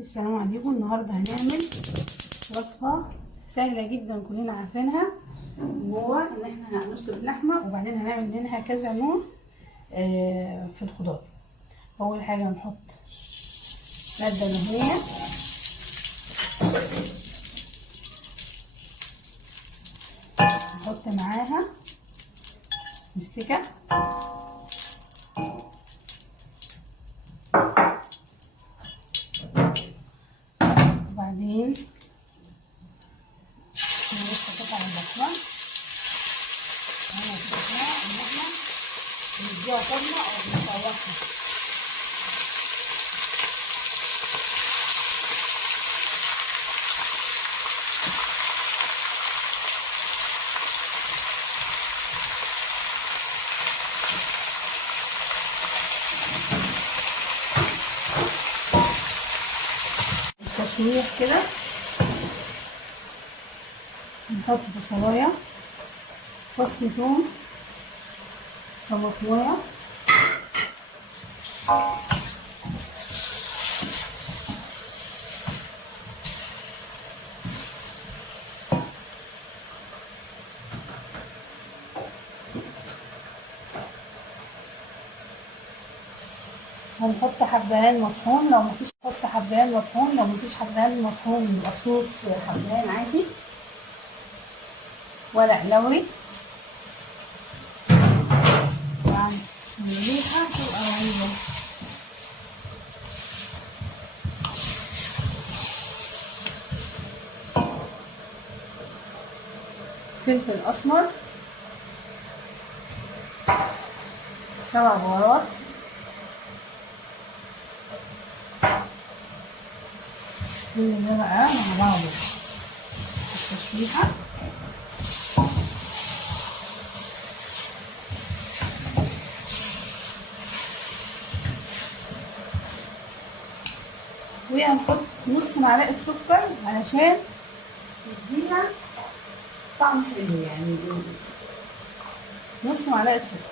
السلام عليكم. النهارده هنعمل وصفه سهله جدا كلنا عارفينها، وهو ان احنا هنسلق اللحمه وبعدين هنعمل منها كذا نوع في الخضار. اول حاجه هنحط ماده دهنيه، نحط معاها مستكه، وبعدين نرص قطع اللحمه. انا استثناء ان احنا نديها صدمه او نصوصها. التشويح كده نحط بصلايه، فص ثوم، طماطمايه، هنحط حبهان مطحون. لو مفيش نحط حبهان مطحون، لو مفيش حبهان مطحون يبقى صوص حبهان عادي. ورق لوري طبعا الريحه تبقى رهيبه. فلفل اسمر، 7 بهارات، كل ده بقى مع بعضه التشويحه. وهنحط نص معلقه سكر علشان يديها طعم حلو، يعني نص معلقه سكر.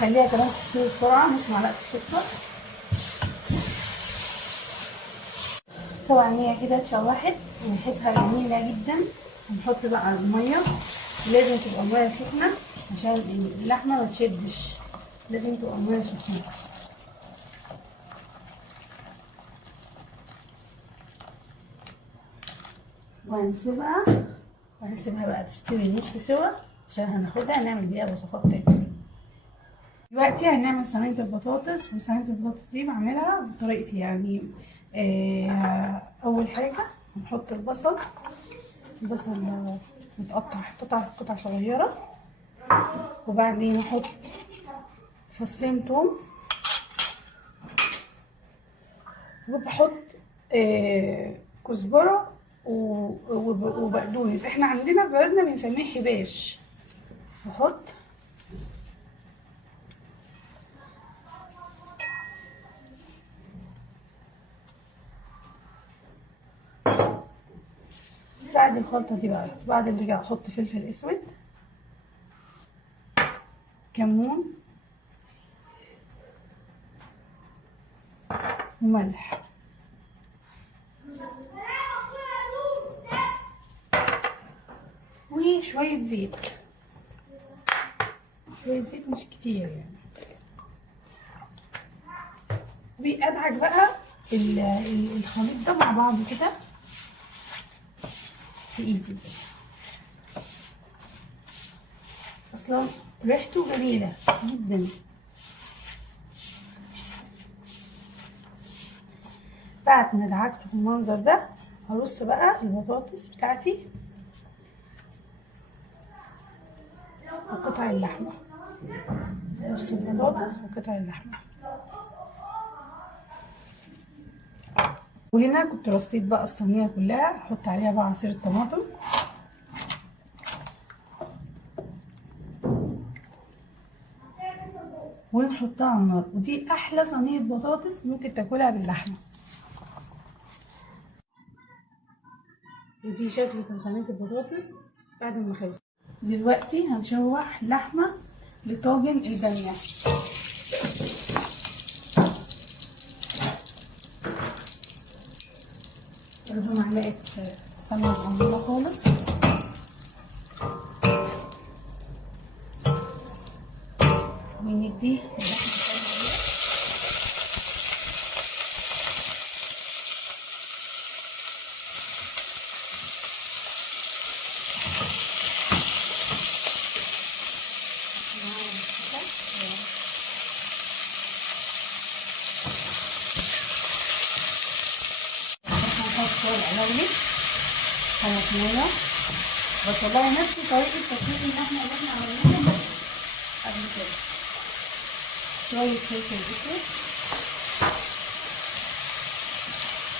خليها كمان تستوي بسرعه، نص معلقه السكر. طبعا هي كده اتشوحت وريحتها جميله جدا. هنحط بقى الميه، لازم تبقى الميه سخنه عشان اللحمه ما تشدش، لازم تبقى الميه سخنه. وهنسيبها بقى تستوي نص سوا عشان هناخدها نعمل بيها وصفات تانية. دلوقتي هنعمل صينيه البطاطس، وصينيه البطاطس دي بعملها بطريقتي يعني. اول حاجه هنحط البصل متقطع قطع صغيره، وبعدين نحط فصين توم، وبحط كزبره وبقدونس. احنا عندنا في بلدنا بنسميه حباش. بحط بعد الخلطه دي بقى، بعد اللي جاي احط فلفل اسود، كمون، وملح، وشويه زيت. شويه زيت مش كتير يعني. وادعك بقى الخليط ده مع بعض كده في ايدي. اصلا ريحته جميله جدا. بعد ما دعكته بالمنظر ده هرص بقى البطاطس بتاعتي وقطع اللحمه. نص البطاطس وقطع اللحمه. وهنا كنت رصيت بقى الصينيه كلها، احط عليها بقى عصير الطماطم، ونحطها على النار. ودي احلى صينيه بطاطس ممكن تاكلها باللحمه. ودي شكل صينيه البطاطس بعد ما خلصت. دلوقتي هنشوح لحمه لطاجن الباميه. برضه معلقه سمنه صغيره خالص، وندي العلوي طماطمية، بس والله نفس طريقة التسويق اللي احنا عملناها قبل كده. شوية فلفل اسود،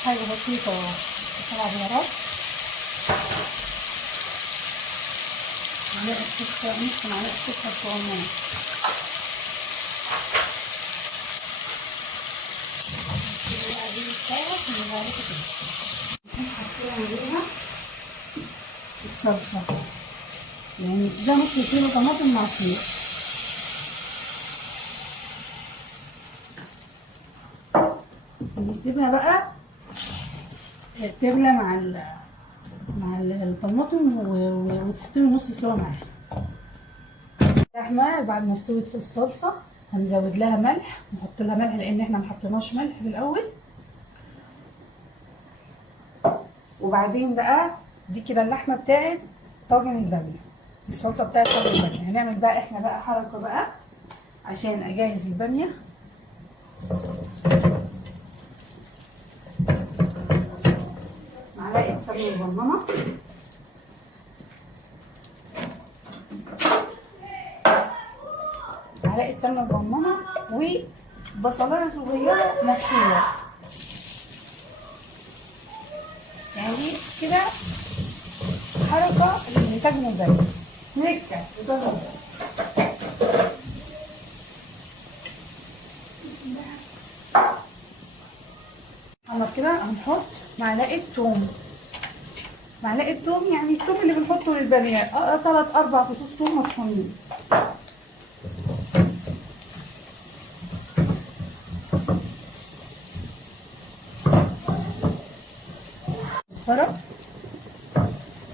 حاجة بسيطة 7 بهارات، معلقة سكر، نص معلقة سكر صغننة، عليها الصلصة، يعني ده نص كيلو طماطم معصور. نسيبها بقى تغلى مع الطماطم وتستوي نص سوا معاها. اللحمة بعد ما استوت في الصلصة هنزود لها ملح، نحط لها ملح لان احنا محطناش ملح في الاول. وبعدين بقى دي كده اللحمه بتاعت طاجن الباميه، الصلصه بتاعت طاجن الباميه. هنعمل بقى احنا بقى حركه بقى عشان اجهز الباميه. معلقه سمنه صغننه، معلقه سمنه صغننه، وبصلايه صغيره مبشوره، يعني كده حركه لطاجن الباميه، نكهه لطاجن الباميه. هنحط كده، هنحط معلقه توم، معلقه توم يعني التوم اللي بنحطه للباميه 3 4 فصوص توم مطحونين.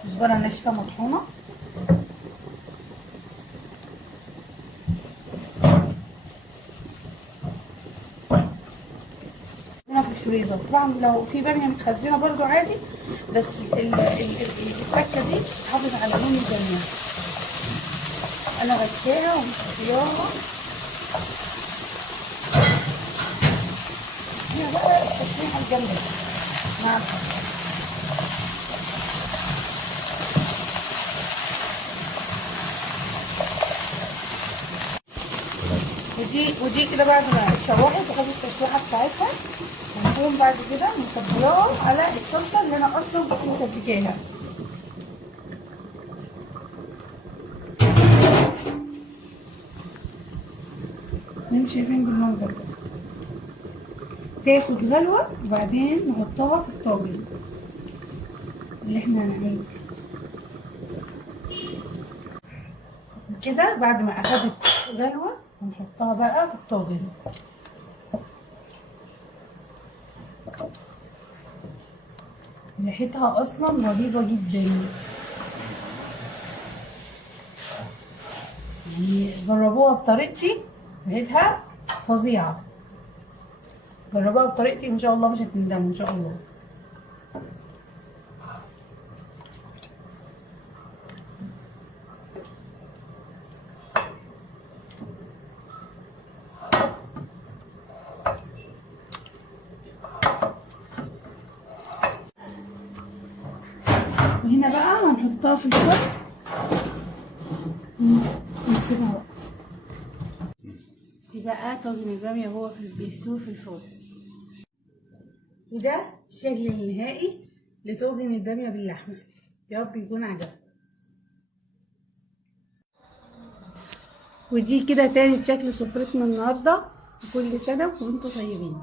كزبره ناشفه مطحونه، هنا في الفريزر. طبعا لو في باميه متخزنه برضو عادي، بس التكه دي تحافظ على لون الباميه. انا غسلاها ومصفياها. هنا بقى التشويحه الجامده مع الحشو. ودي كده بعد ما اتشوحت وخدت التشويحه بتاعتها، هنقوم بعد كده مصبياها على الصلصه اللي انا اصلا كنت مسبكاها. شايفين بالمنظر ده، تاخد غلوه وبعدين نحطها في الطاجن اللي احنا هنعمله كده. بعد ما اخدت غلوه هنحطها بقى في الطاجن. ريحتها اصلا رهيبه جدا، يعني جربوها بطريقتي، ريحتها فظيعه. جربوها بطريقتي ان شاء الله مش هتندموا ان شاء الله. وهنا بقى هنحطها في الفرن ونسيبها بقى. دي بقى طاجن الباميه هو بيستوي في الفرن، وده الشكل النهائي لطاجن الباميه باللحمه. يا رب يكون عجبكم. ودي كده تاني شكل سفرتنا النهارده، وكل سنه وانتم طيبين.